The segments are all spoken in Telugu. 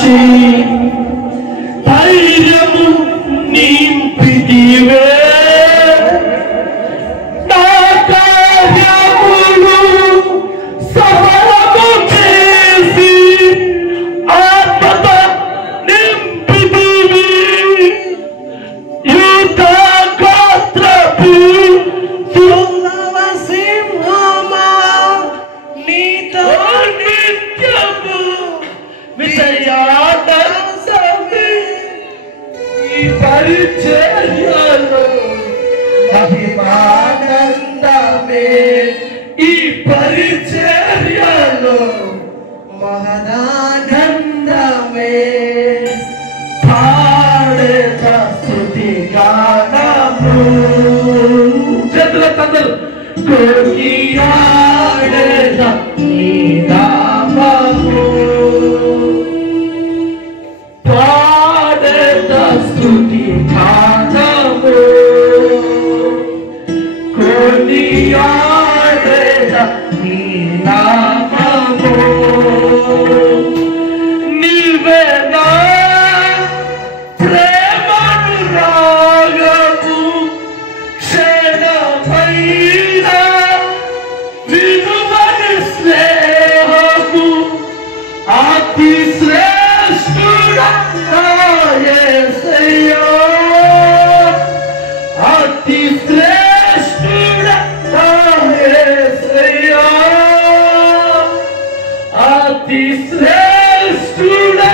పారాచి ధైర్యము నింపితివే నా కార్యములు సఫలము చేసి ఆత్మతో నింపితివి యూద గోత్రపు సింహమా నీతో నిత్యము విజయానందమే ఈ పరిచర్యలో అభిమానందమే ఈ పరిచర్యలో మహదానందమే పాడేత స్తుతి గానము చేతుల తందరు కొనియాడేత నీ నామము పాడేత స్తుతి గానము కొనియాడేత నీ నామము నీవేనా ప్రేమానురాగము క్షణమైన విలువని స్నేహము అతి శ్రేష్ఠుడా యేసయ్యా అతి శ్రేష్ఠుడా యేసయ్యా అతి శ్రేష్ఠుడా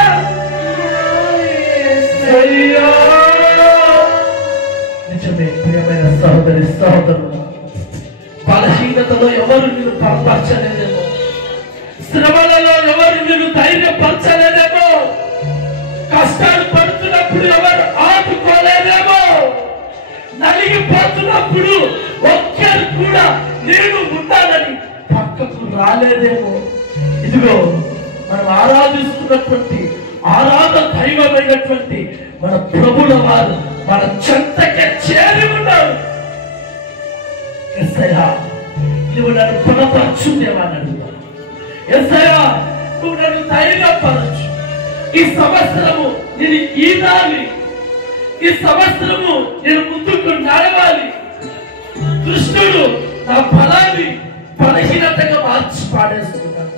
యేసయ్యా నిజమే ప్రియమైన సహోదరి సహోదరులు బలహీనతలో ఎవరు నిన్ను బలపరచలేదేమో శ్రమలలో ఎవరు నిన్ను ధైర్యపరచలేదేమో కష్టాలు పడుతున్నప్పుడు ఎవరు ఆదుకోలేదేమో నలిగిపోతున్నప్పుడు ఒక్కరు కూడా నేను ఉంటానని పక్కకు రాలేదేమో ఇదిగో మనం ఆరాధిస్తున్నటువంటి ఆరాధన దైవమైనటువంటి మన ప్రభుల వారు మన చెంతకే చేరి ఉన్నారు యేసయ్యా నువ్వు నన్ను బలపరచుదేవని అడుగుతాను యేసయ్యా నువ్వు నన్ను ధైర్యపరచు ఈ సంవత్సరము నేను ఈదాలి ఈ సంవత్సరము నేను ముందుకు నడవాలి దుష్టుడు నా బలాన్ని బలహీనతగా మార్చి పాడేస్తున్నాడు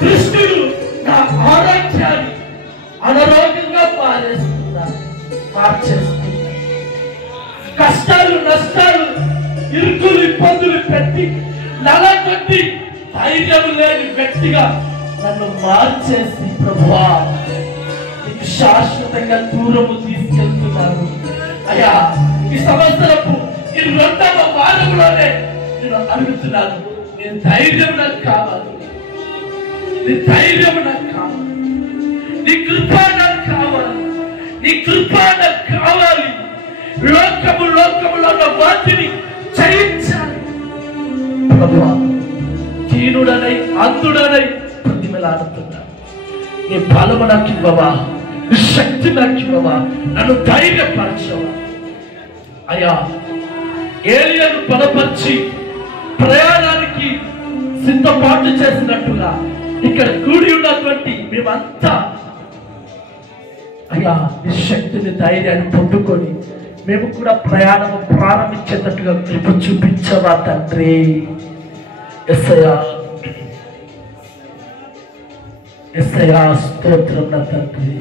దుష్టుడు నా ఆరోగ్యాన్ని అనారోగ్యంగా మార్చేస్తున్నాడు కష్టాలు నష్టాలు ఇరుకులు ఇబ్బందులు పెట్టి నలగొట్టి ధైర్యం లేని వ్యక్తిగా నన్ను మార్చేసి ప్రభువా నీకు శాశ్వతంగా దూరము తీసుకెళ్తున్నాను అయ్యా ఈ సంవత్సరపు ఈ 2వ వారంలోనే నేను అడుగుతున్నాను నేను ధైర్యం నాకు కావాలి నీ ధైర్యం నాకు కావాలి నీ కృప నాకు కావాలి నీ కృప నాకు కావాలి లోకములో ఉన్న వాటిని జయించాలి ప్రభువా దీనుడనై అంతుడనై ప్రతిమలాడుతున్నాను నీ బలము నాకు ఇవ్వవా నీ శక్తి నాకు ఇవ్వవా నన్ను ధైర్యపరచవా అయ్యా ఏలియాను బలపరిచి ప్రయాణానికి సిద్ధపాటు చేసినట్టుగా ఇక్కడ కూడి ఉన్నటువంటి మేమంతా అయ్యా నీ శక్తిని ధైర్యాన్ని పొందుకొని మేము కూడా ప్రయాణం ప్రారంభించేటట్టుగా కృప చూపించవా తండ్రి యేసయ్యా యేసయ్యా స్తోత్రం నా తండ్రి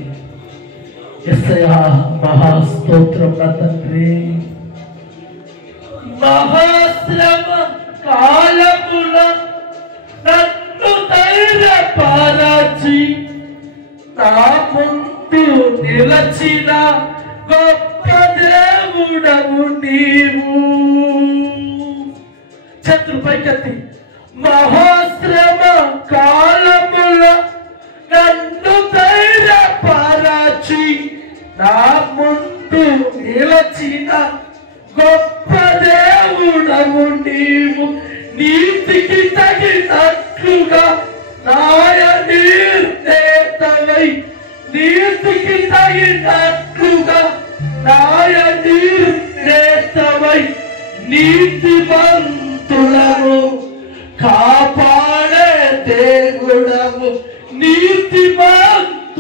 యేసయ్యా మహాస్తోత్రం నా తండ్రి మహాశ్రమ కాలముల నన్ను ధైర్యపరచి నా ముందు నిలచిన గొప్ప దేవుడవు నీవు చేతులు పైకెత్తి మహాశ్రమ కాలముల నన్ను ధైర్యపరచి నా ముందు నిలచిన గొప్ప దేవుడవు నీవు నీతికి తగినట్లుగా నాయ నిర్ణేతవై నీతికి తగినట్లుగా నాయ నిర్ణేతవై నీతిమంతులను కాపాడే దేవుడవు నీతిమంతులను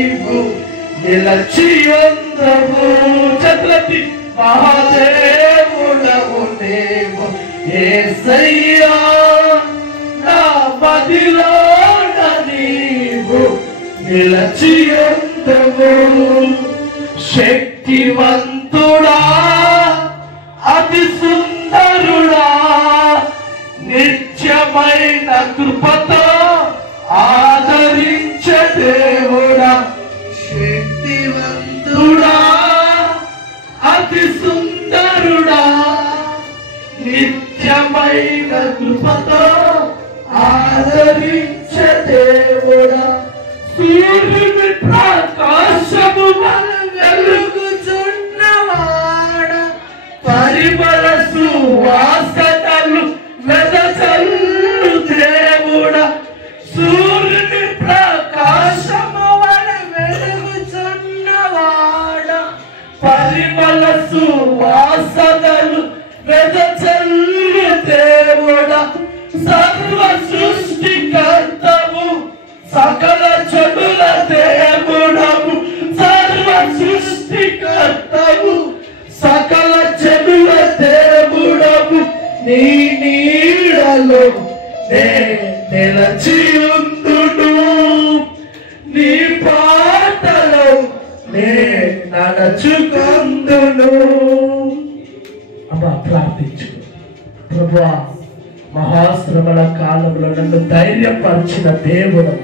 నీవు నిలచి ఉందవు. చేతులెత్తి మహాదేవుడవు నీవు యేసయ్యా, నా మదిలోన నీవు నిలచి ఉందవు. శక్తివంతుడా, అతి సుందరుడా, నిత్యమైన కృపతో ఆదరించే దేవుడా. శక్తివంతుడా, అతి సుందరుడా, నిత్యమైన కృపతో ఆదరించే దేవుడా. సూర్యుని ప్రకాశము వెలుగుచున్నవాడ, పరిమళ సువాసనలు వెదజల్లు దేవుడా. సూర్యుని ప్రకాశము వెలుగుచున్నవాడ, పరిమళ సువాసనలు వెదజల్లు దేవుడా. సర్వ సృష్టికర్తవు, సకల చెడుల దేవుడవు. సర్వ సృష్టికర్తవు, సకల చెడుల దేవుడవు. నీ నీడలో నే నిలచి ఉందును, నీ పాటలో నే నడుచుకుందును. అబ్బా, ప్రార్థించు. ప్రభువా, మహాశ్రమల కాలంలో నన్ను ధైర్యపరిచిన దేవుడు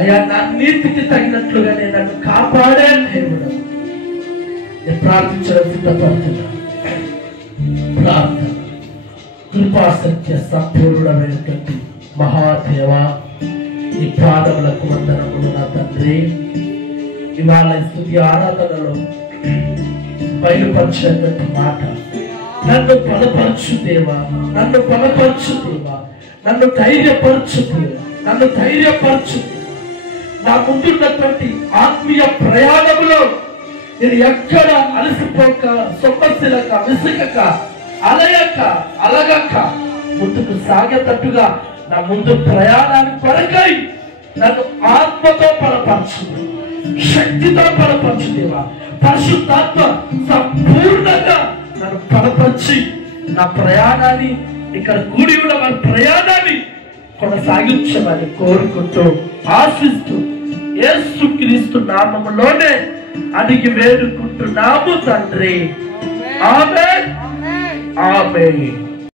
అయ్యా, నా నీతికి తగినట్లుగా నేను నన్ను కాపాడే దేవుడు. నేను ప్రార్థించడం సిద్ధపడుతున్నా. ప్రార్థన. కృపాసత్య సంపూర్ణమైనటువంటి మహాదేవ, ఈ పాదములకు వందనములు నా తండ్రి. ఇవాళ స్తుతి ఆరాధనలో బయలుపరిచినటువంటి మాట, నన్ను బలపరచు దేవా, నన్ను బలపరచు దేవా, నన్ను ధైర్యపరచు దేవా, నన్ను ధైర్యపరచు. నా ముందున్నటువంటి ఆత్మీయ ప్రయాణంలో నేను ఎక్కడ అలసిపోక, సొమ్మసిలక, విసుగక, అలయక, అలగక ముందుకు సాగేటట్టుగా నా ముందు ప్రయాణానికి కొరకై నన్ను ఆత్మతో బలపరచు, శక్తితో బలపరచు దేవా. పరిశుద్ధాత్మ సంపూర్ణంగా నన్ను బలపరిచి నా ప్రయాణాన్ని, ఇక్కడ కూడి ఉన్న మన ప్రయాణాన్ని కొనసాగించమని కోరుకుంటూ, ఆశిస్తూ, యేసుక్రీస్తు నామములోనే అడిగి వేడుకుంటున్నాము తండ్రి. ఆమేన్, ఆమేన్.